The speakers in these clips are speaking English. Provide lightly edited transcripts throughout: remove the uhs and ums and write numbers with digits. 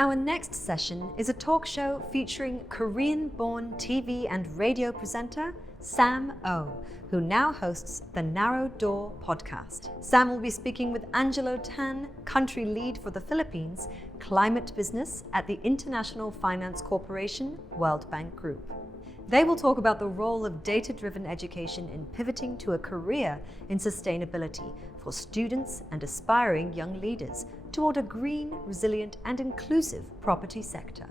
Our next session is a talk show featuring Korean-born TV and radio presenter Sam Oh, who now hosts the Narrow Door podcast. Sam will be speaking with Angelo Tan, country lead for the Philippines, climate business at the International Finance Corporation World Bank Group. They will talk about the role of data-driven education in pivoting to a career in sustainability for students and aspiring young leaders toward a green, resilient, and inclusive property sector.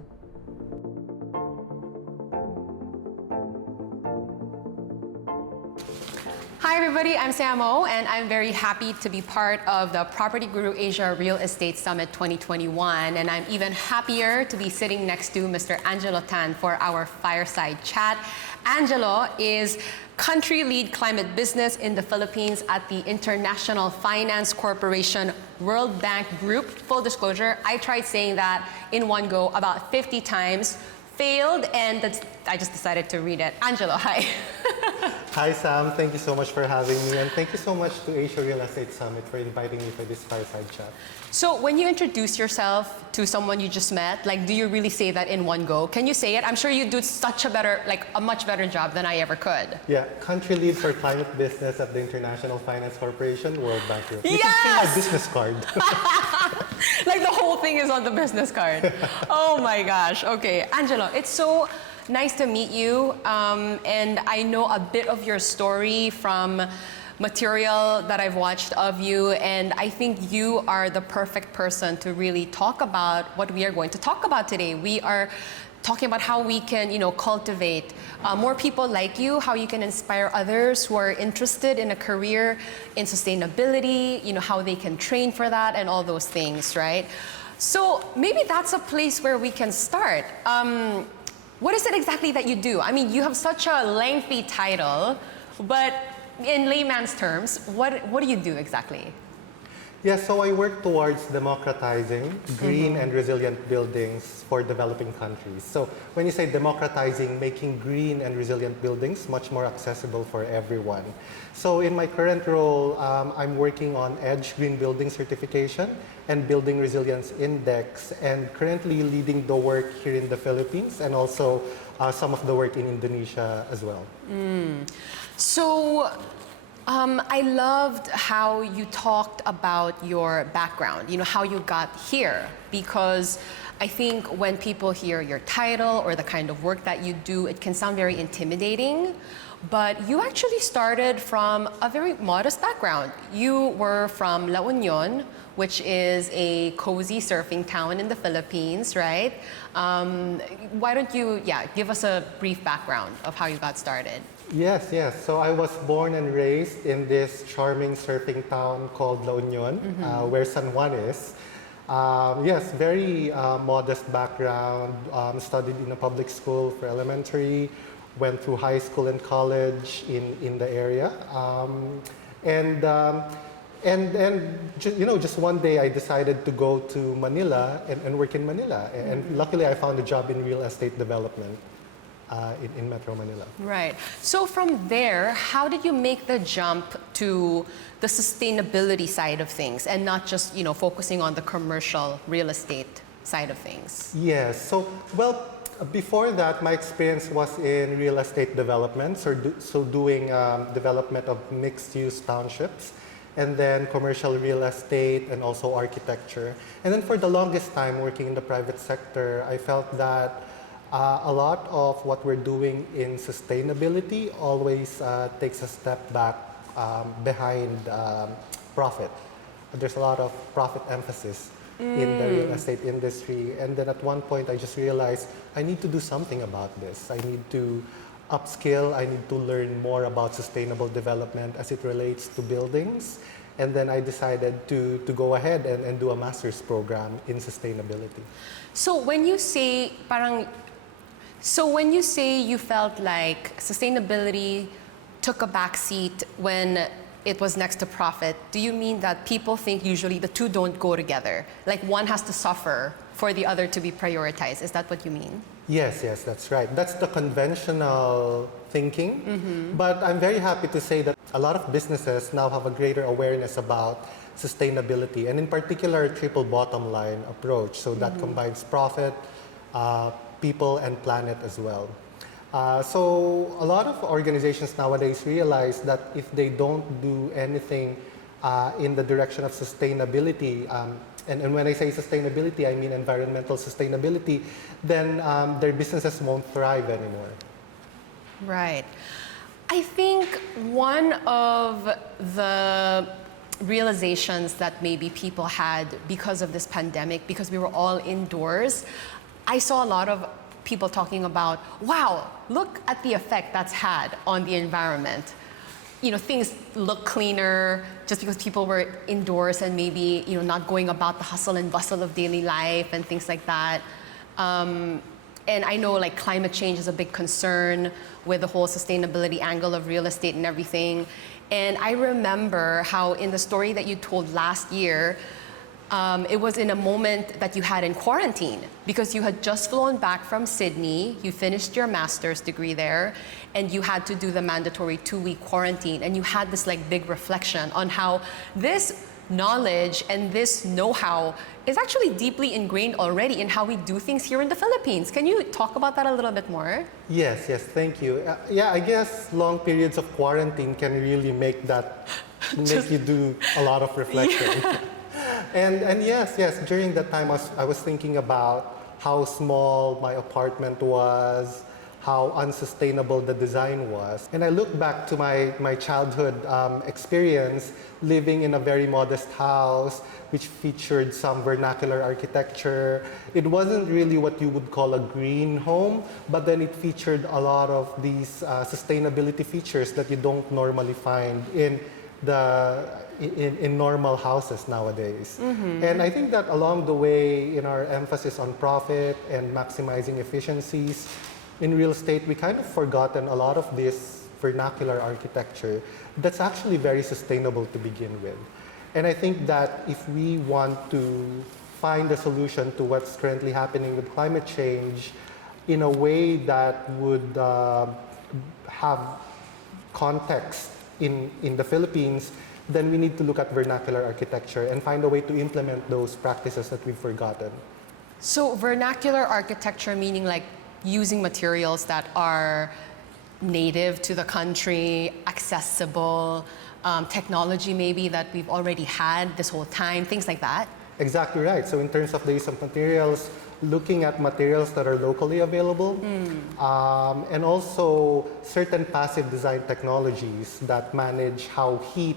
Hi everybody, I'm Sam Oh, and I'm very happy to be part of the PropertyGuru Asia Real Estate Summit 2021, and I'm even happier to be sitting next to Mr. Angelo Tan for our fireside chat. Angelo is country lead climate business in the Philippines at the International Finance Corporation World Bank Group. Full disclosure, I tried saying that in one go about 50 times, failed, and I just decided to read it. Angelo, hi. Hi Sam, thank you so much for having me, and thank you so much to Asia Real Estate Summit for inviting me for this fireside chat. So when you introduce yourself to someone you just met, like, do you really say that in one go? Can you say it? I'm sure you do such a better, like a much better job than I ever could. Yeah, country lead for climate business at the International Finance Corporation World Bank Group. You Yes! can see my business card. Like the whole thing is on the business card. Oh my gosh. Okay, Angelo, it's so nice to meet you, and I know a bit of your story from material that I've watched of you, and I think you are the perfect person to really talk about what we are going to talk about today. We are talking about how we can, cultivate more people like you, how you can inspire others who are interested in a career in sustainability, how they can train for that and all those things, right? So maybe that's a place where we can start. What is it exactly that you do? I mean, you have such a lengthy title, but in layman's terms, what do you do exactly? Yeah, so I work towards democratizing green and resilient buildings for developing countries. So when you say democratizing, making green and resilient buildings much more accessible for everyone. So in my current role, I'm working on EDGE Green Building Certification and Building Resilience Index, and currently leading the work here in the Philippines, and also some of the work in Indonesia as well. So I loved how you talked about your background, how you got here, because I think when people hear your title or the kind of work that you do, it can sound very intimidating. But you actually started from a very modest background. You were from La Union, which is a cozy surfing town in the Philippines, right? Why don't you, give us a brief background of how you got started? Yes. So I was born and raised in this charming surfing town called La Union, where San Juan is. Yes, very modest background, studied in a public school for elementary, went through high school and college in the area. And just one day I decided to go to Manila and work in Manila. And luckily I found a job in real estate development in Metro Manila. Right. So from there, how did you make the jump to the sustainability side of things and not just, focusing on the commercial real estate side of things? Yes. So, before that, my experience was in real estate development, so doing development of mixed-use townships, and then commercial real estate and also architecture. And then for the longest time working in the private sector, I felt that a lot of what we're doing in sustainability always takes a step back behind profit. There's a lot of profit emphasis in the real estate industry. And then at one point I just realized I need to do something about this. I need to upskill, I need to learn more about sustainable development as it relates to buildings. And then I decided to go ahead and do a master's program in sustainability. So when you say you felt like sustainability took a backseat when it was next to profit, do you mean that people think usually the two don't go together? Like one has to suffer for the other to be prioritized. Is that what you mean? Yes, that's right. That's the conventional thinking. But I'm very happy to say that a lot of businesses now have a greater awareness about sustainability, and in particular, a triple bottom line approach. So that combines profit, people, and planet as well. So a lot of organizations nowadays realize that if they don't do anything in the direction of sustainability, and when I say sustainability, I mean environmental sustainability, then their businesses won't thrive anymore. Right. I think one of the realizations that maybe people had because of this pandemic, because we were all indoors, I saw a lot of people talking about, wow, look at the effect that's had on the environment. You know, things look cleaner just because people were indoors and maybe, you know, not going about the hustle and bustle of daily life and things like that. And I know like climate change is a big concern with the whole sustainability angle of real estate and everything. And I remember how in the story that you told last year, it was in a moment that you had in quarantine because you had just flown back from Sydney, you finished your master's degree there, and you had to do the mandatory 2-week quarantine. And you had this like big reflection on how this knowledge and this know-how is actually deeply ingrained already in how we do things here in the Philippines. Can you talk about that a little bit more? Yes, thank you. Yeah, I guess long periods of quarantine can really make you do a lot of reflection. Yeah. And yes, during that time I was thinking about how small my apartment was, how unsustainable the design was. And I look back to my childhood experience living in a very modest house which featured some vernacular architecture. It wasn't really what you would call a green home, but then it featured a lot of these sustainability features that you don't normally find in normal houses nowadays. And I think that along the way, in our emphasis on profit and maximizing efficiencies in real estate, we kind of forgotten a lot of this vernacular architecture that's actually very sustainable to begin with. And I think that if we want to find a solution to what's currently happening with climate change in a way that would have context in the Philippines, then we need to look at vernacular architecture and find a way to implement those practices that we've forgotten. So vernacular architecture meaning like using materials that are native to the country, accessible, technology maybe that we've already had this whole time, things like that? Exactly right. So in terms of the use of materials, looking at materials that are locally available, and also certain passive design technologies that manage how heat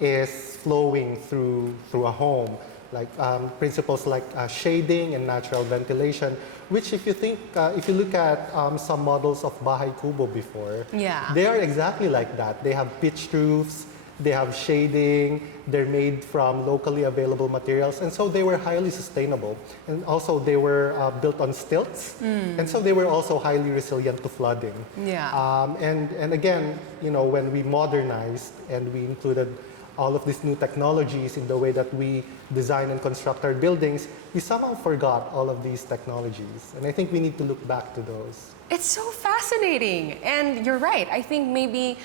is flowing through a home, like principles like shading and natural ventilation, which if you look at some models of Bahay Kubo before, they are exactly like that. They have pitched roofs, they have shading, they're made from locally available materials, and so they were highly sustainable. And also they were built on stilts, and so they were also highly resilient to flooding. And again, you know, when we modernized and we included all of these new technologies in the way that we design and construct our buildings, we somehow forgot all of these technologies. And I think we need to look back to those. It's so fascinating. And you're right. I think maybe,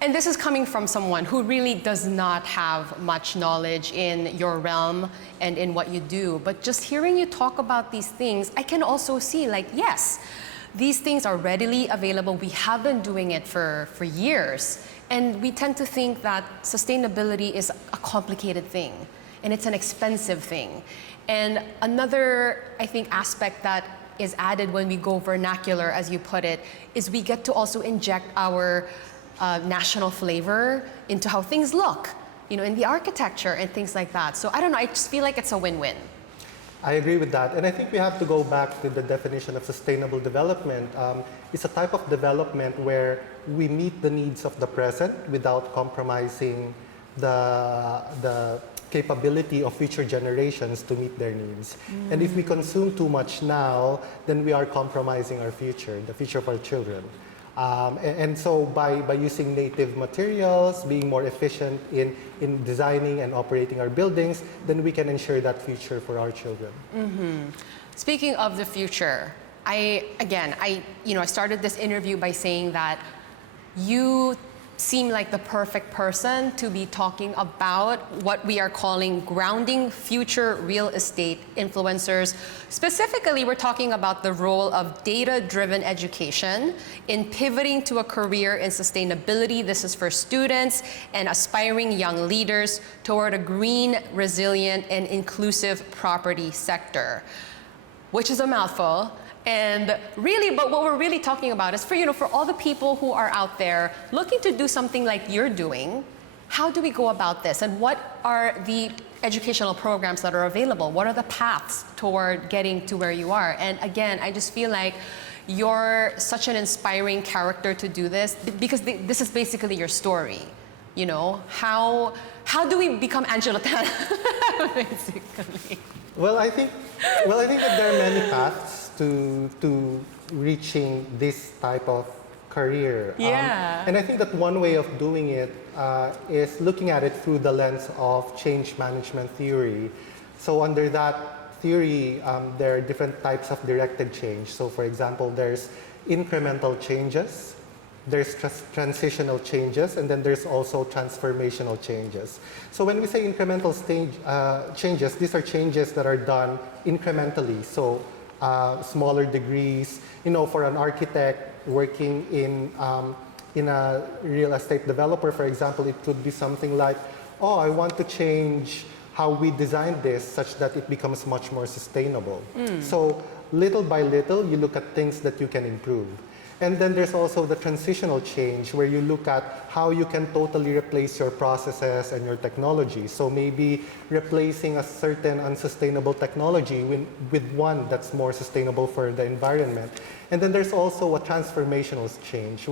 and this is coming from someone who really does not have much knowledge in your realm and in what you do, but just hearing you talk about these things, I can also see like, yes, these things are readily available. We have been doing it for years. And we tend to think that sustainability is a complicated thing and it's an expensive thing. And another, I think, aspect that is added when we go vernacular, as you put it, is we get to also inject our national flavor into how things look, you know, in the architecture and things like that. So I don't know, I just feel like it's a win-win. I agree with that. And I think we have to go back to the definition of sustainable development. It's a type of development where we meet the needs of the present without compromising the capability of future generations to meet their needs. And if we consume too much now, then we are compromising our future, the future of our children. And so by using native materials, being more efficient in designing and operating our buildings, then we can ensure that future for our children. Speaking of the future, I started this interview by saying that you seem like the perfect person to be talking about what we are calling grounding future real estate influencers. Specifically, we're talking about the role of data-driven education in pivoting to a career in sustainability. This is for students and aspiring young leaders toward a green, resilient, and inclusive property sector, which is a mouthful. And really, but what we're really talking about is for all the people who are out there looking to do something like you're doing, how do we go about this? And what are the educational programs that are available? What are the paths toward getting to where you are? And again, I just feel like you're such an inspiring character to do this, because this is basically your story. You know, how do we become Angelo Tan, basically? Well, I think that there are many paths to reaching this type of career. Yeah. And I think that one way of doing it is looking at it through the lens of change management theory. So under that theory, there are different types of directed change. So for example, there's incremental changes, there's transitional changes, and then there's also transformational changes. So when we say incremental changes, these are changes that are done incrementally. So smaller degrees. You know, for an architect working in a real estate developer, for example, it could be something like, oh, I want to change how we design this such that it becomes much more sustainable. So little by little, you look at things that you can improve. And then there's also the transitional change, where you look at how you can totally replace your processes and your technology. So maybe replacing a certain unsustainable technology with one that's more sustainable for the environment. And then there's also a transformational change,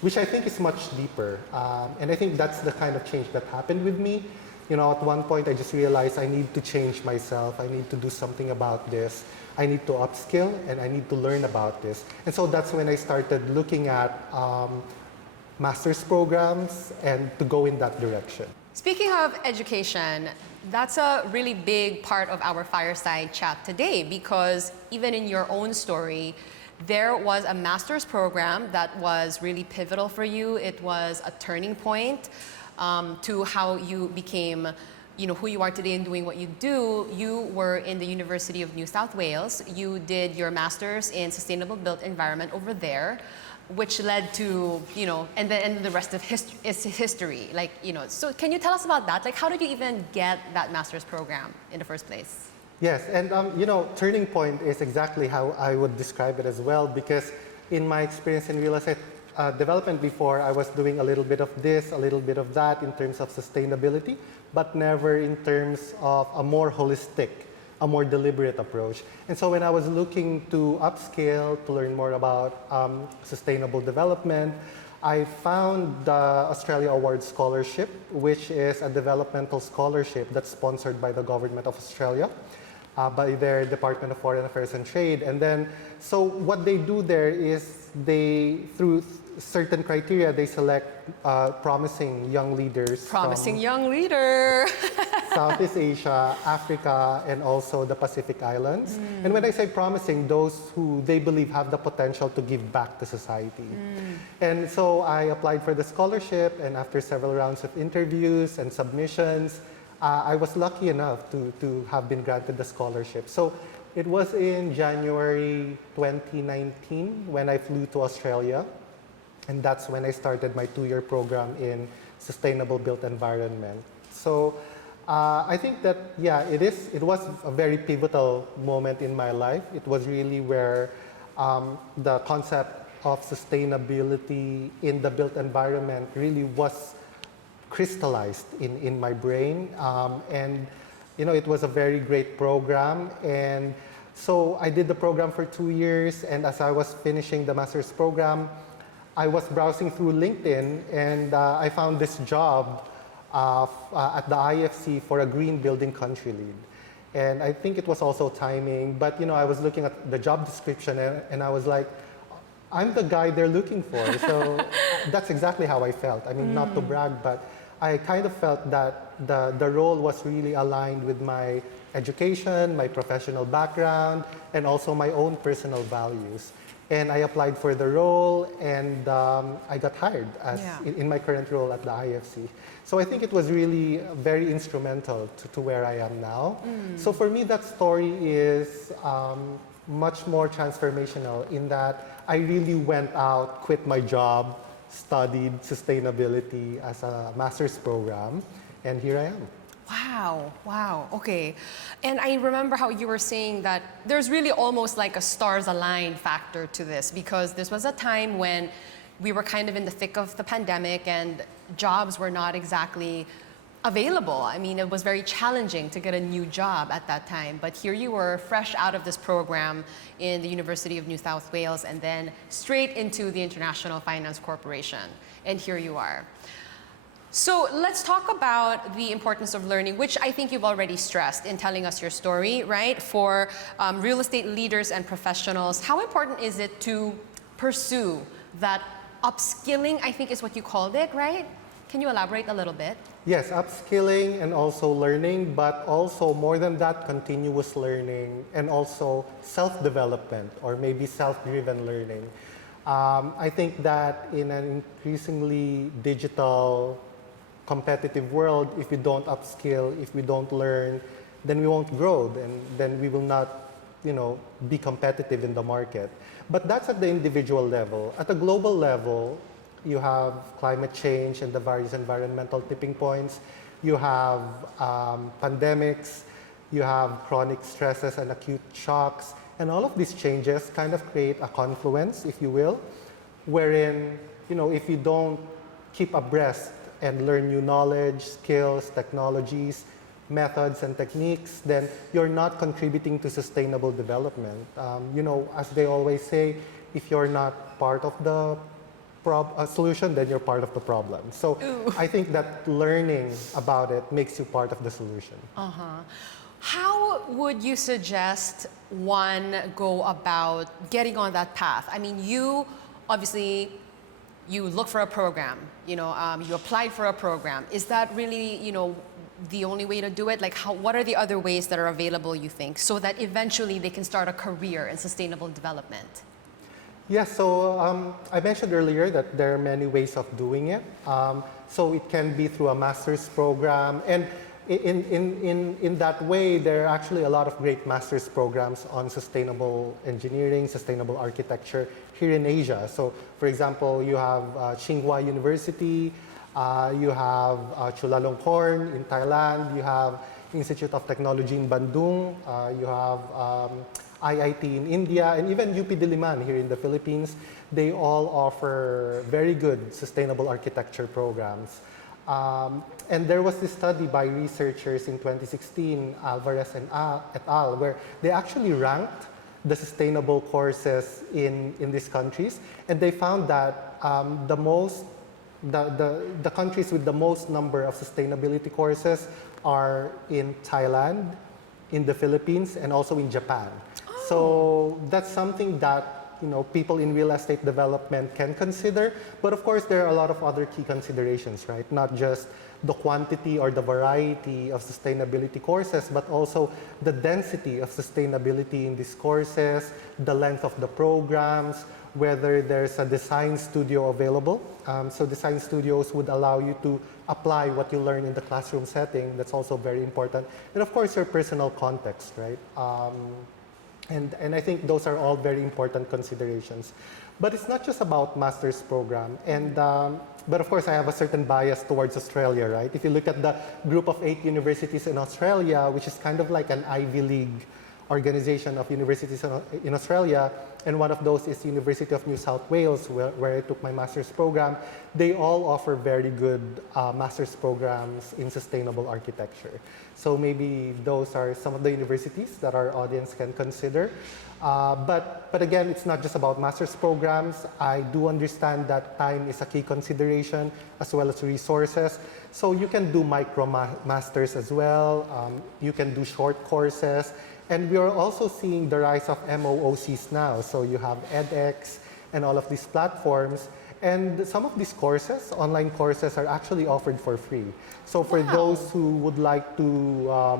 which I think is much deeper. And I think that's the kind of change that happened with me. You know, at one point I just realized I need to change myself. I need to do something about this. I need to upskill, and I need to learn about this. And so that's when I started looking at master's programs and to go in that direction. Speaking of education, that's a really big part of our fireside chat today, because even in your own story, there was a master's program that was really pivotal for you. It was a turning point to how you became who you are today and doing what you do. You were in the University of New South Wales. You did your master's in sustainable built environment over there, which led to, and then the rest of is history. So can you tell us about that? Like, how did you even get that master's program in the first place? Yes, and turning point is exactly how I would describe it as well, because in my experience in real estate development before, I was doing a little bit of this, a little bit of that in terms of sustainability, but never in terms of a more holistic, a more deliberate approach. And so when I was looking to upscale, to learn more about sustainable development, I found the Australia Award Scholarship, which is a developmental scholarship that's sponsored by the Government of Australia, by their Department of Foreign Affairs and Trade. And then, so what they do there is through certain criteria, they select promising young leaders. Promising young leader. Southeast Asia, Africa, and also the Pacific Islands. And when I say promising, those who they believe have the potential to give back to society. And so I applied for the scholarship, and after several rounds of interviews and submissions, I was lucky enough to have been granted the scholarship. So it was in January 2019 when I flew to Australia. And that's when I started my 2-year program in sustainable built environment. So I think that, yeah, it was a very pivotal moment in my life. It was really where the concept of sustainability in the built environment really was crystallized in my brain. And it was a very great program. And so I did the program for 2 years. And as I was finishing the master's program, I was browsing through LinkedIn, and I found this job at the IFC for a green building country lead. And I think it was also timing, but I was looking at the job description, and I was like, I'm the guy they're looking for. So that's exactly how I felt. I mean, not to brag, but I kind of felt that the role was really aligned with my education, my professional background, and also my own personal values. And I applied for the role, and I got hired as in my current role at the IFC. So I think it was really very instrumental to where I am now. So for me, that story is much more transformational in that I really went out, quit my job, studied sustainability as a master's program, and here I am. Wow, wow, okay. And I remember how you were saying that there's really almost like a stars align factor to this, because this was a time when we were kind of in the thick of the pandemic and jobs were not exactly available. I mean, it was very challenging to get a new job at that time, but here you were fresh out of this program in the University of New South Wales and then straight into the International Finance Corporation, and here you are. So let's talk about the importance of learning, which I think you've already stressed in telling us your story, right? For real estate leaders and professionals, how important is it to pursue that upskilling, I think is what you called it, right? Can you elaborate a little bit? Yes, upskilling and also learning, but also more than that, continuous learning and also self-development or maybe self-driven learning. I think that in an increasingly digital, competitive world, if we don't upskill, if we don't learn, then we won't grow, then we will not, be competitive in the market. But that's at the individual level. At a global level, you have climate change and the various environmental tipping points. You have pandemics, you have chronic stresses and acute shocks, and all of these changes kind of create a confluence, if you will, wherein, if you don't keep abreast and learn new knowledge, skills, technologies, methods, and techniques, then you're not contributing to sustainable development. As they always say, if you're not part of the solution, then you're part of the problem. So I think that learning about it makes you part of the solution. How would you suggest one go about getting on that path? I mean, you obviously, you look for a program, you applied for a program. Is that really, the only way to do it? Like, what are the other ways that are available, you think, so that eventually they can start a career in sustainable development? Yes, so I mentioned earlier that there are many ways of doing it. So it can be through a master's program, and in that way, there are actually a lot of great master's programs on sustainable engineering, sustainable architecture here in Asia. So, for example, you have Tsinghua University, you have Chulalongkorn in Thailand, you have Institute of Technology in Bandung, you have IIT in India, and even UP Diliman here in the Philippines. They all offer very good sustainable architecture programs. And there was this study by researchers in 2016, Alvarez and et al., where they actually ranked the sustainable courses in these countries, and they found that the countries with the most number of sustainability courses are in Thailand, in the Philippines, and also in Japan. So that's something that people in real estate development can consider. But of course, there are a lot of other key considerations, right? Not just the quantity or the variety of sustainability courses, but also the density of sustainability in these courses, the length of the programs, whether there's a design studio available. So design studios would allow you to apply what you learn in the classroom setting. That's also very important. And of course, your personal context, right? And I think those are all very important considerations. But it's not just about master's program. But of course, I have a certain bias towards Australia, right? If you look at the group of 8 universities in Australia, which is kind of like an Ivy League organization of universities in Australia, and one of those is University of New South Wales, where I took my master's program. They all offer very good master's programs in sustainable architecture. So maybe those are some of the universities that our audience can consider. But again, it's not just about master's programs. I do understand that time is a key consideration, as well as resources. So you can do micro masters as well. You can do short courses. And we are also seeing the rise of MOOCs now. So you have edX and all of these platforms. And some of these courses, online courses, are actually offered for free. So for those who would like to,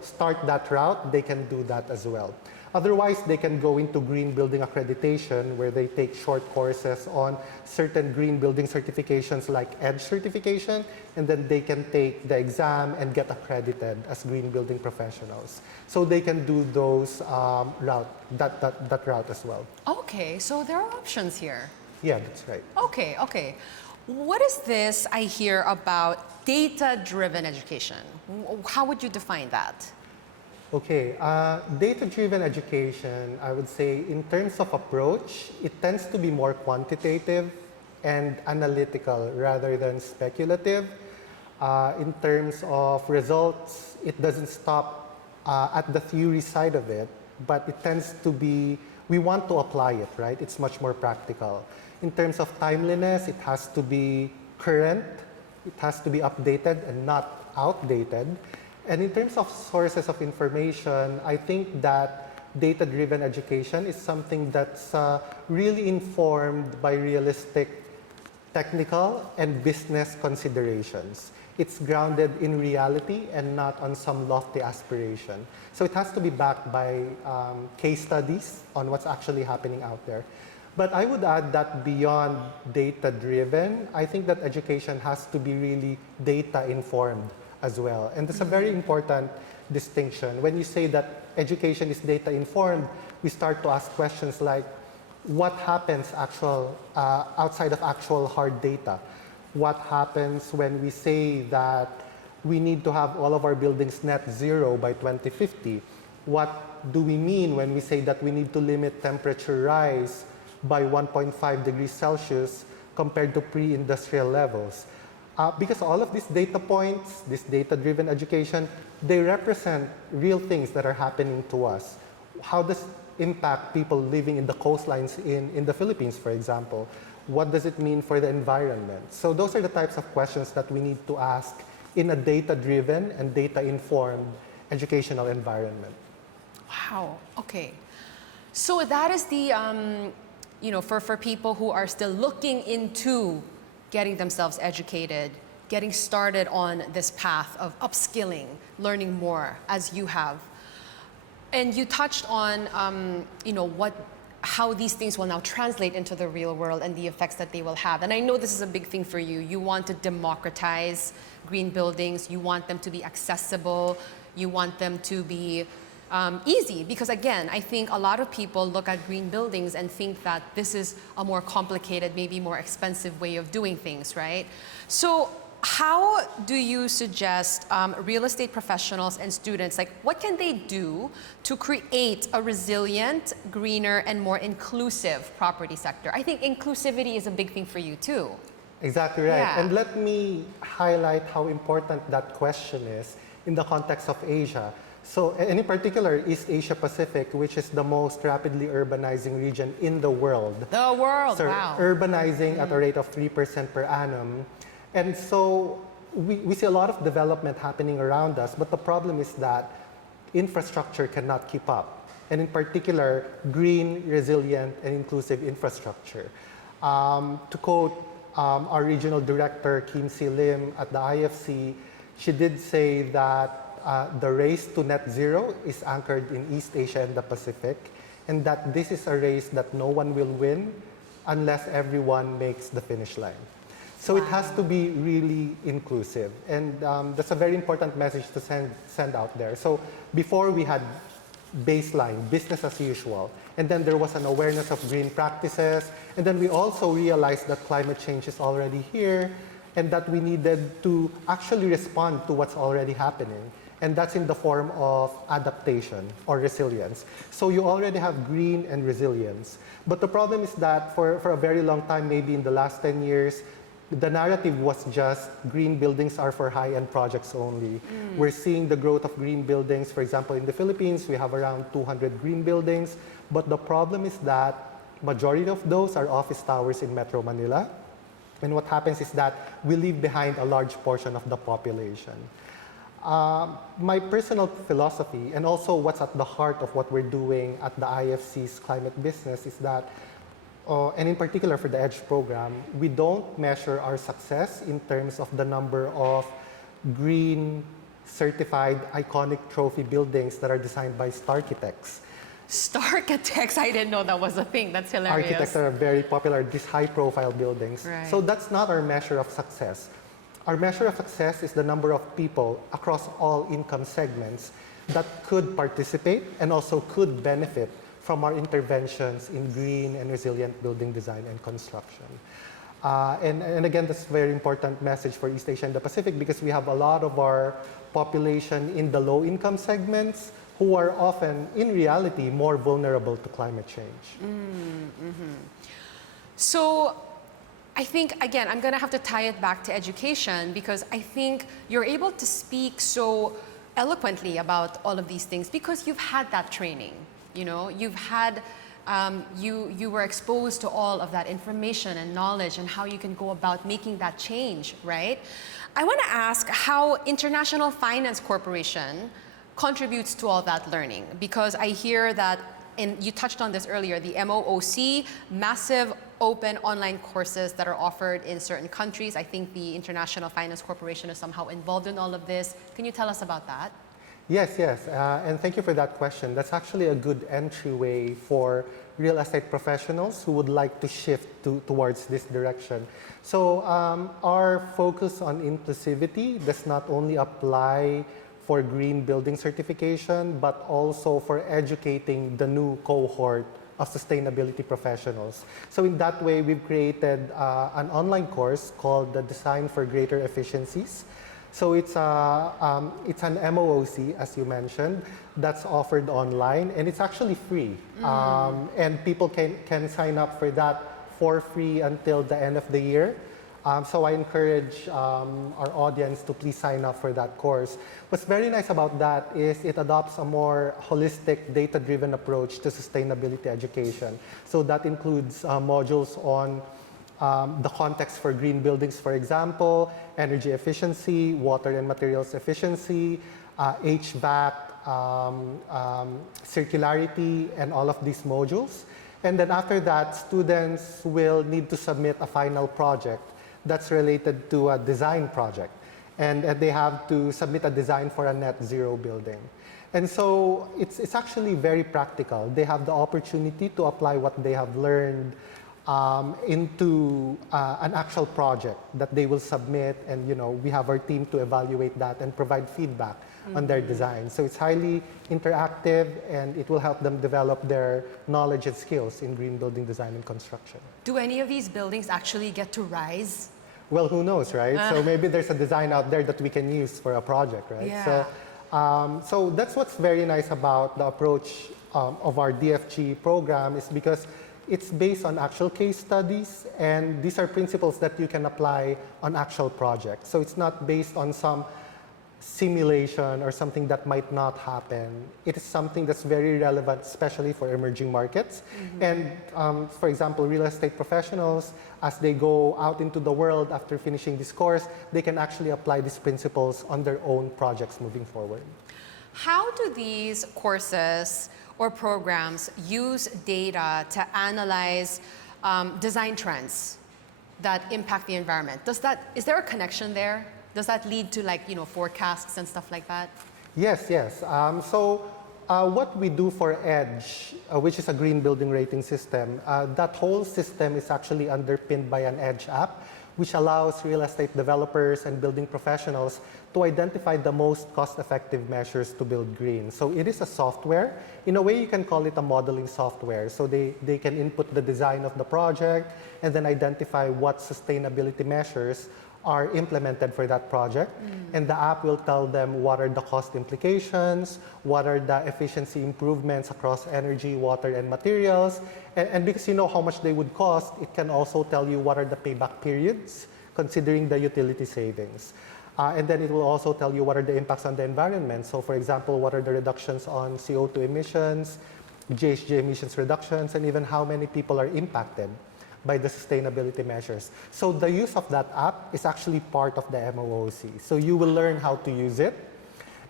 start that route, they can do that as well. Otherwise, they can go into green building accreditation where they take short courses on certain green building certifications like EDGE certification, and then they can take the exam and get accredited as green building professionals. So they can do those that route as well. Okay, so there are options here. Yeah, that's right. Okay, okay. What is this I hear about data-driven education? How would you define that? Okay, data-driven education, I would say in terms of approach, it tends to be more quantitative and analytical rather than speculative. In terms of results, it doesn't stop at the theory side of it, but it tends to be, we want to apply it, right? It's much more practical. In terms of timeliness, it has to be current, it has to be updated and not outdated. And in terms of sources of information, I think that data-driven education is something that's really informed by realistic technical and business considerations. It's grounded in reality and not on some lofty aspiration. So it has to be backed by case studies on what's actually happening out there. But I would add that beyond data-driven, I think that education has to be really data-informed as well. And that's a very important distinction. When you say that education is data-informed, we start to ask questions like, what happens outside of actual hard data? What happens when we say that we need to have all of our buildings net zero by 2050? What do we mean when we say that we need to limit temperature rise by 1.5 degrees Celsius compared to pre-industrial levels? Because all of these data points, this data-driven education, they represent real things that are happening to us. How does it impact people living in the coastlines in the Philippines, for example? What does it mean for the environment? So those are the types of questions that we need to ask in a data-driven and data-informed educational environment. Wow, okay. So that is the, for people who are still looking into getting themselves educated, getting started on this path of upskilling, learning more as you have. And you touched on, how these things will now translate into the real world and the effects that they will have. And I know this is a big thing for you. You want to democratize green buildings. You want them to be accessible. You want them to be easy, because again, I think a lot of people look at green buildings and think that this is a more complicated, maybe more expensive way of doing things, right? So how do you suggest real estate professionals and students, like what can they do to create a resilient, greener, and more inclusive property sector? I think inclusivity is a big thing for you too. Exactly right. Yeah. And let me highlight how important that question is in the context of Asia. So, and in particular, East Asia Pacific, which is the most rapidly urbanizing region in the world. The world, So wow. urbanizing at a rate of 3% per annum. And so we see a lot of development happening around us, but the problem is that infrastructure cannot keep up. And in particular, green, resilient, and inclusive infrastructure. To quote our regional director, Kim Si Lim at the IFC, she did say that the race to net zero is anchored in East Asia and the Pacific, and that this is a race that no one will win unless everyone makes the finish line. So it has to be really inclusive, and that's a very important message to send out there. So before we had baseline, business as usual, and then there was an awareness of green practices, and then we also realized that climate change is already here, and that we needed to actually respond to what's already happening. And that's in the form of adaptation or resilience. So you already have green and resilience. But the problem is that for a very long time, maybe in the last 10 years, the narrative was just green buildings are for high-end projects only. We're seeing the growth of green buildings. For example, in the Philippines, we have around 200 green buildings. But the problem is that majority of those are office towers in Metro Manila. And what happens is that we leave behind a large portion of the population. My personal philosophy, and also what's at the heart of what we're doing at the IFC's climate business, is that, and in particular for the EDGE program, we don't measure our success in terms of the number of green certified iconic trophy buildings that are designed by architects. Starchitects, I didn't know that was a thing. That's hilarious. Architects are very popular, these high-profile buildings. Right. So that's not our measure of success. Our measure of success is the number of people across all income segments that could participate and also could benefit from our interventions in green and resilient building design and construction. And again, that's a very important message for East Asia and the Pacific because we have a lot of our population in the low-income segments who are often, in reality, more vulnerable to climate change. So I think, again, I'm going to have to tie it back to education because I think you're able to speak so eloquently about all of these things because you've had that training. You know, you've had, you were exposed to all of that information and knowledge and how you can go about making that change, right? I want to ask how International Finance Corporation contributes to all that learning because I hear that, and you touched on this earlier, the MOOC, massive open online courses that are offered in certain countries. I think the International Finance Corporation is somehow involved in all of this. Can you tell us about that? Yes, and thank you for that question. That's actually a good entryway for real estate professionals who would like to shift towards this direction. So our focus on inclusivity does not only apply for green building certification, but also for educating the new cohort of sustainability professionals. So in that way, we've created an online course called the Design for Greater Efficiencies. So it's an MOOC, as you mentioned, that's offered online, and it's actually free. And people can sign up for that for free until the end of the year. So I encourage our audience to please sign up for that course. What's very nice about that is it adopts a more holistic, data-driven approach to sustainability education. So that includes modules on the context for green buildings, for example, energy efficiency, water and materials efficiency, HVAC, circularity, and all of these modules. And then after that, students will need to submit a final project that's related to a design project. And they have to submit a design for a net zero building. And so it's actually very practical. They have the opportunity to apply what they have learned into an actual project that they will submit, and we have our team to evaluate that and provide feedback on their design. So it's highly interactive, and it will help them develop their knowledge and skills in green building design and construction. Do any of these buildings actually get to rise? Well, who knows, right? So maybe there's a design out there that we can use for a project, right? Yeah. So that's what's very nice about the approach of our DFG program, is because it's based on actual case studies, and these are principles that you can apply on actual projects. So it's not based on some simulation or something that might not happen. It is something that's very relevant, especially for emerging markets. And for example, real estate professionals, as they go out into the world after finishing this course, they can actually apply these principles on their own projects moving forward. How do these courses or programs use data to analyze design trends that impact the environment? Is there a connection there? Does that lead to forecasts and stuff like that? Yes. So what we do for EDGE, which is a green building rating system, that whole system is actually underpinned by an EDGE app, which allows real estate developers and building professionals to identify the most cost-effective measures to build green. So it is a software. In a way, you can call it a modeling software. So they can input the design of the project and then identify what sustainability measures are implemented for that project. And the app will tell them what are the cost implications, what are the efficiency improvements across energy, water, and materials. And because you know how much they would cost, it can also tell you what are the payback periods, considering the utility savings. And then it will also tell you what are the impacts on the environment. So for example, what are the reductions on CO2 emissions, GHG emissions reductions, and even how many people are impacted by the sustainability measures. So the use of that app is actually part of the MOOC. So you will learn how to use it.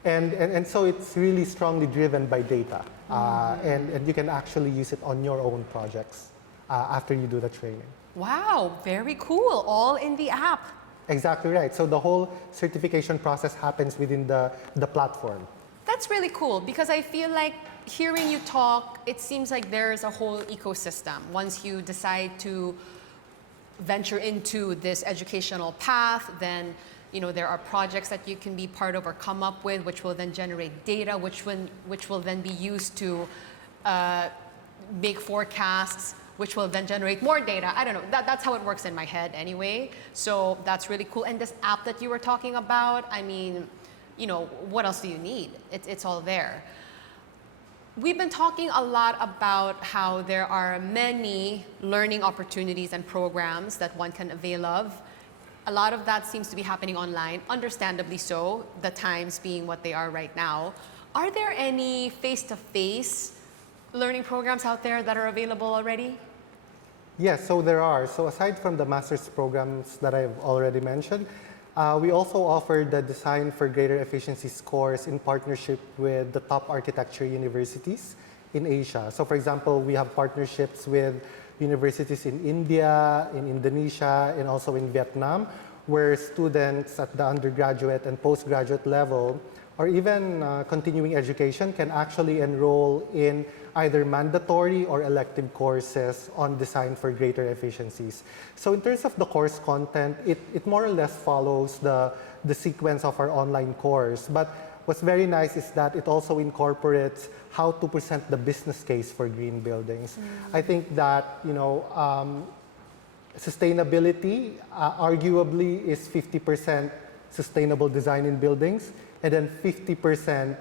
And so it's really strongly driven by data. And you can actually use it on your own projects after you do the training. Wow, very cool. All in the app. Exactly right. So the whole certification process happens within the platform. That's really cool because I feel like hearing you talk, it seems like there's a whole ecosystem. Once you decide to venture into this educational path, then there are projects that you can be part of or come up with, which will then generate data, which will then be used to make forecasts, which will then generate more data. I don't know. That's how it works in my head anyway. So that's really cool. And this app that you were talking about, I mean, what else do you need? It's all there. We've been talking a lot about how there are many learning opportunities and programs that one can avail of. A lot of that seems to be happening online, understandably so, the times being what they are right now. Are there any face-to-face learning programs out there that are available already? Yes, so there are. So aside from the master's programs that I've already mentioned, we also offer the Design for Greater Efficiencies course in partnership with the top architecture universities in Asia. So for example, we have partnerships with universities in India, in Indonesia, and also in Vietnam, where students at the undergraduate and postgraduate level, or even continuing education, can actually enroll in either mandatory or elective courses on Design for Greater Efficiencies. So in terms of the course content, it more or less follows the sequence of our online course. But what's very nice is that it also incorporates how to present the business case for green buildings. I think that sustainability arguably is 50% sustainable design in buildings, and then 50%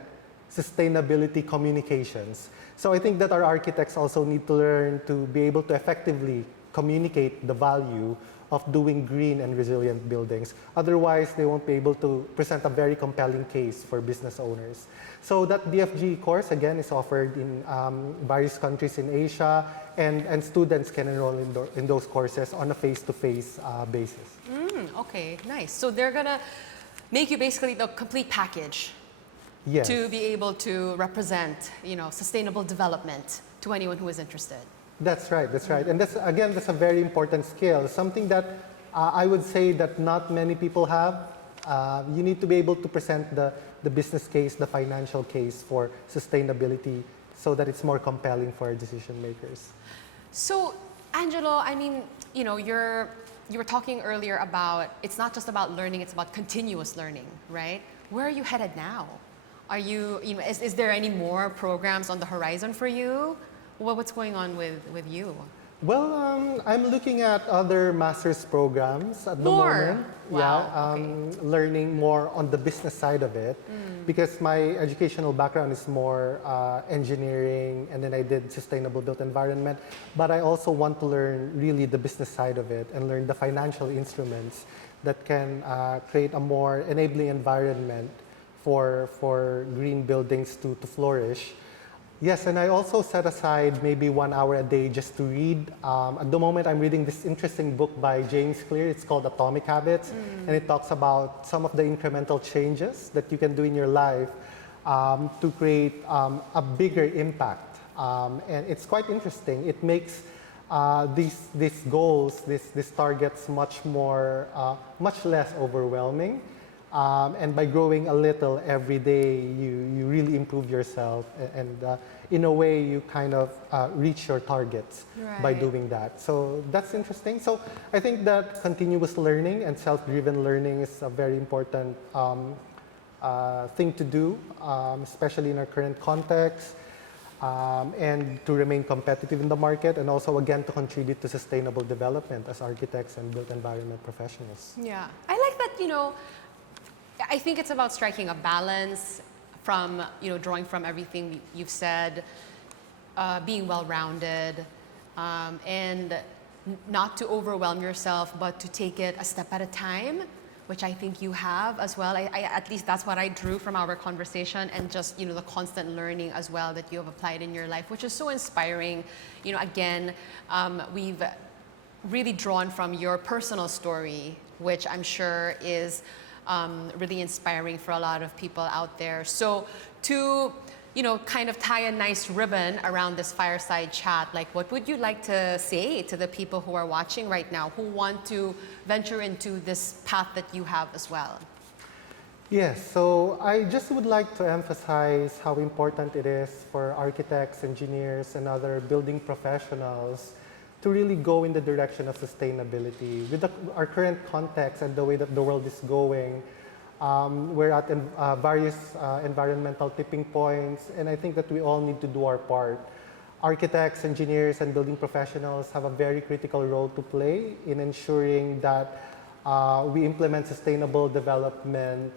sustainability communications. So I think that our architects also need to learn to be able to effectively communicate the value of doing green and resilient buildings. Otherwise, they won't be able to present a very compelling case for business owners. So that DFG course, again, is offered in various countries in Asia, and students can enroll in those courses on a face-to-face basis. Okay, nice. So they're gonna make you basically the complete package. Yes. To be able to represent, sustainable development to anyone who is interested. That's right, that's right. And that's a very important skill, something that I would say that not many people have. You need to be able to present the business case, the financial case for sustainability so that it's more compelling for our decision makers. So, Angelo, I mean, you were talking earlier about, it's not just about learning, it's about continuous learning, right? Where are you headed now? Are you, is there any more programs on the horizon for you? What's going on with you? Well, I'm looking at other master's programs at the moment. Wow. Okay. Learning more on the business side of it, because my educational background is more engineering, and then I did sustainable built environment. But I also want to learn really the business side of it and learn the financial instruments that can create a more enabling environment for green buildings to flourish. Yes, and I also set aside maybe 1 hour a day just to read. At the moment, I'm reading this interesting book by James Clear. It's called Atomic Habits, and it talks about some of the incremental changes that you can do in your life to create a bigger impact. And it's quite interesting. It makes these goals, these targets much less overwhelming. And by growing a little every day, you really improve yourself, and in a way, you kind of reach your targets by doing that. So that's interesting. So I think that continuous learning and self-driven learning is a very important thing to do, especially in our current context, and to remain competitive in the market, and also, again, to contribute to sustainable development as architects and built environment professionals. Yeah, I like that, I think it's about striking a balance from, drawing from everything you've said, being well-rounded, and not to overwhelm yourself, but to take it a step at a time, which I think you have as well. At least that's what I drew from our conversation, and just, the constant learning as well that you have applied in your life, which is so inspiring. Again, we've really drawn from your personal story, which I'm sure is really inspiring for a lot of people out there. So to, kind of tie a nice ribbon around this fireside chat, like, what would you like to say to the people who are watching right now, who want to venture into this path that you have as well? Yes, so I just would like to emphasize how important it is for architects, engineers, and other building professionals to really go in the direction of sustainability. With our current context and the way that the world is going, we're at various environmental tipping points, and I think that we all need to do our part. Architects, engineers, and building professionals have a very critical role to play in ensuring that we implement sustainable development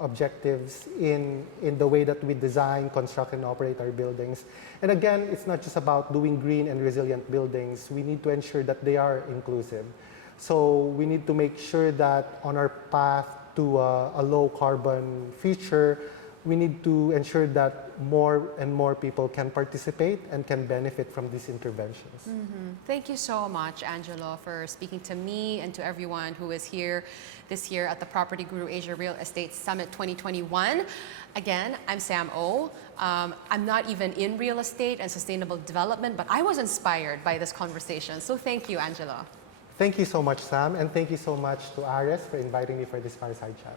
objectives in the way that we design, construct, and operate our buildings. And again, it's not just about doing green and resilient buildings. We need to ensure that they are inclusive. So we need to make sure that on our path to a low carbon future, we need to ensure that more and more people can participate and can benefit from these interventions. Thank you so much, Angelo, for speaking to me and to everyone who is here this year at the Property Guru Asia Real Estate Summit 2021. Again, I'm Sam O. I'm not even in real estate and sustainable development, but I was inspired by this conversation. So thank you, Angelo. Thank you so much, Sam, and thank you so much to Ares for inviting me for this fireside chat.